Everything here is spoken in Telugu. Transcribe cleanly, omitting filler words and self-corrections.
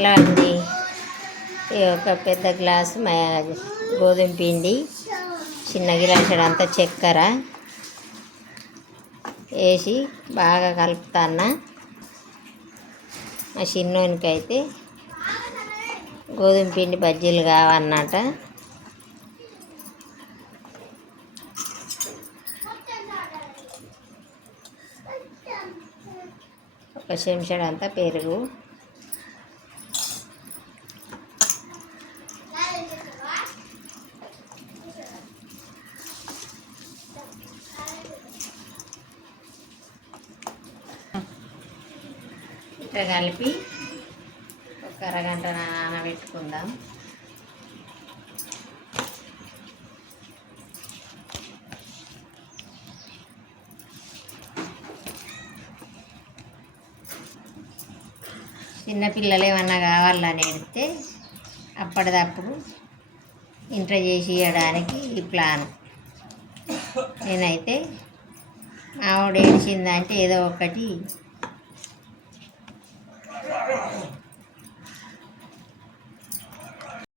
హలో అండి, ఒక పెద్ద గ్లాసు గోధుమ పిండి, చిన్న గిలాసడంతా చక్కెర వేసి బాగా కలుపుతాను. మా చిన్నోనికైతే గోధుమ పిండి బజ్జీలు కావన్నట. ఒక చెంచాడంతా పెరుగు, ఇట్లా కలిపి ఒక అరగంట నానబెట్టుకుందాం. చిన్నపిల్లలు ఏమన్నా కావాలని అడిగితే అప్పటిదప్పుడు ఇంట్లో చేసి ఇవ్వడానికి ఈ ప్లాన్. నేనైతే మావాడు ఏడిచిందంటే ఏదో ఒకటి